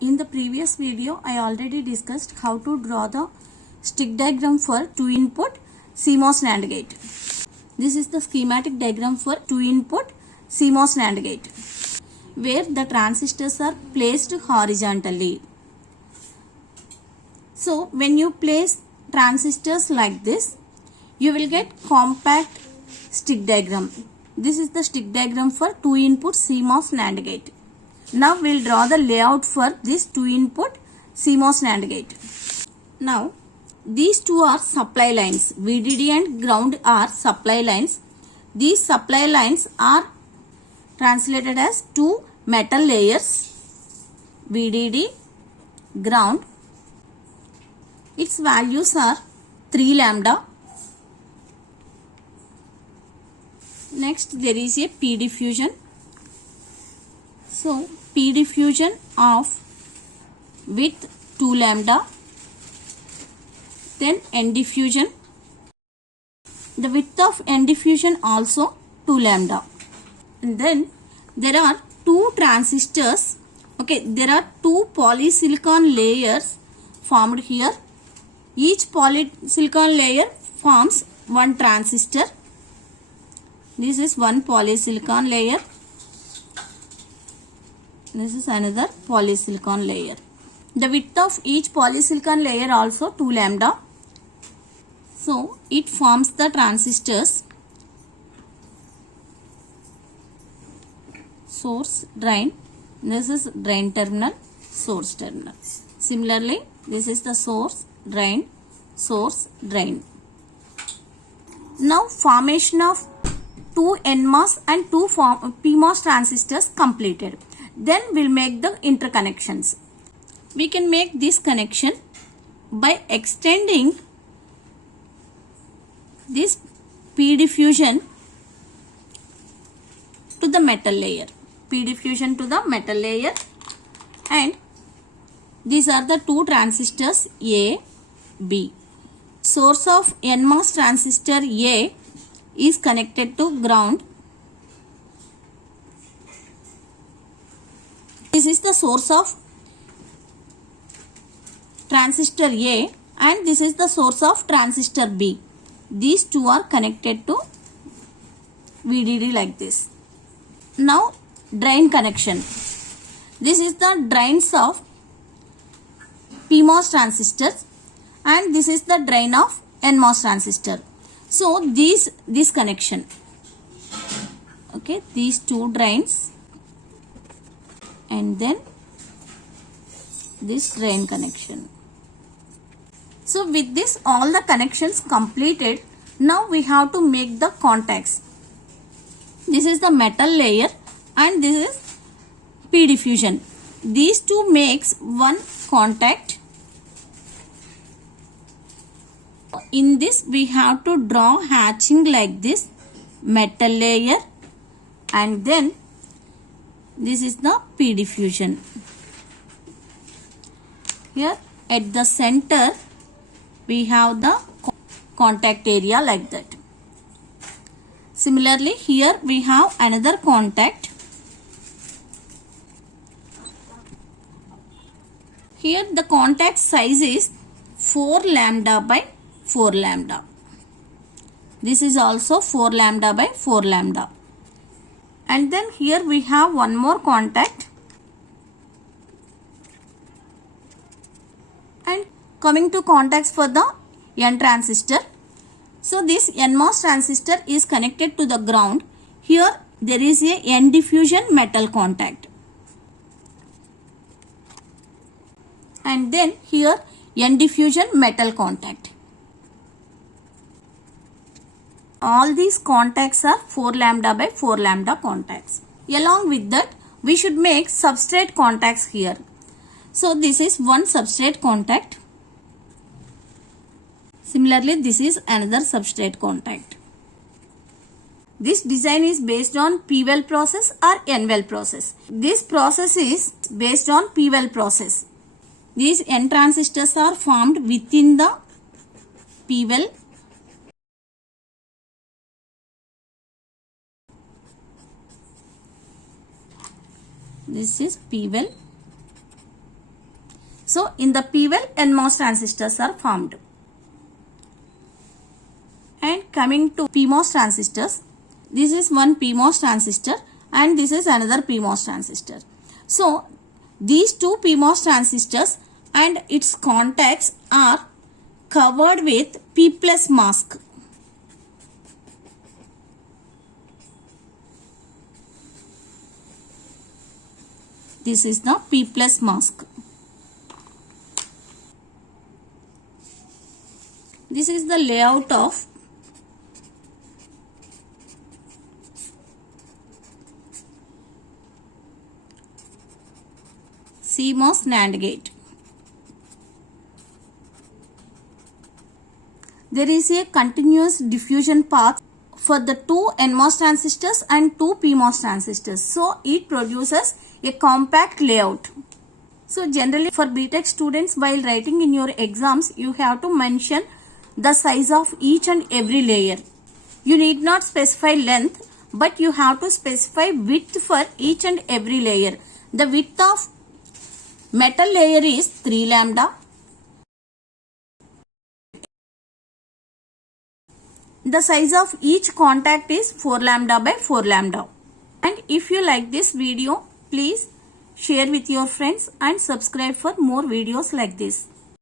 In the previous video, I already discussed how to draw the stick diagram for 2-input CMOS NAND gate. This is the schematic diagram for 2-input CMOS NAND gate, where the transistors are placed horizontally. So, when you place transistors like this, you will get compact stick diagram. This is the stick diagram for 2-input CMOS NAND gate. Now we'll draw the layout for this 2-input CMOS NAND gate. Now these two are supply lines. VDD and ground are supply lines. These supply lines are translated as two metal layers, VDD, ground. Its values are 3 lambda. Next there is a P diffusion. So P diffusion of width 2 lambda, then N diffusion. The width of N diffusion also 2 lambda. And then there are two transistors. Okay, there are two polysilicon layers formed here. Each polysilicon layer forms one transistor. This is one polysilicon layer. This is another polysilicon layer. The width of each polysilicon layer also 2 lambda. So it forms the transistors source, drain. This is drain terminal, source terminal. Similarly, this is the source, drain, source, drain. Now formation of two NMOS and two PMOS transistors completed. Then we'll make the interconnections. We can make this connection by extending this P diffusion to the metal layer. P diffusion to the metal layer, and these are the two transistors A, B. Source of NMOS transistor A is connected to ground. This is the source of transistor A and this is the source of transistor B. These two are connected to VDD like this. Now drain connection. This is the drains of PMOS transistors and this is the drain of NMOS transistor. So this connection. Okay, these two drains and then this drain connection. So with this all the connections completed, now we have to make the contacts. This is the metal layer and this is P diffusion. These two makes one contact. In this we have to draw hatching like this, metal layer, and then this is the P diffusion. Here at the center we have the contact area like that. Similarly here we have another contact. Here the contact size is 4 lambda by 4 lambda. This is also 4 lambda by 4 lambda. And then here we have one more contact. And coming to contacts for the N transistor. So this NMOS transistor is connected to the ground. Here there is a N diffusion metal contact. And then here N diffusion metal contact. All these contacts are 4 lambda by 4 lambda contacts. Along with that, we should make substrate contacts here. So this is one substrate contact. Similarly, this is another substrate contact. This design is based on P-well process or N-well process. This process is based on P-well process. These N transistors are formed within the P-well. This is P-well So in the P well NMOS transistors are formed. And coming to PMOS transistors, this is one PMOS transistor and this is another PMOS transistor. So these two PMOS transistors and its contacts are covered with P plus mask. This is the P plus mask. This is the layout of CMOS NAND gate. There is a continuous diffusion path for the two NMOS transistors and two PMOS transistors. So it produces a compact layout. So generally for BTech students, while writing in your exams, you have to mention the size of each and every layer. You need not specify length, but you have to specify width for each and every layer. The width of metal layer is 3 lambda. The size of each contact is 4 lambda by 4 lambda. And if you like this video, please share with your friends and subscribe for more videos like this.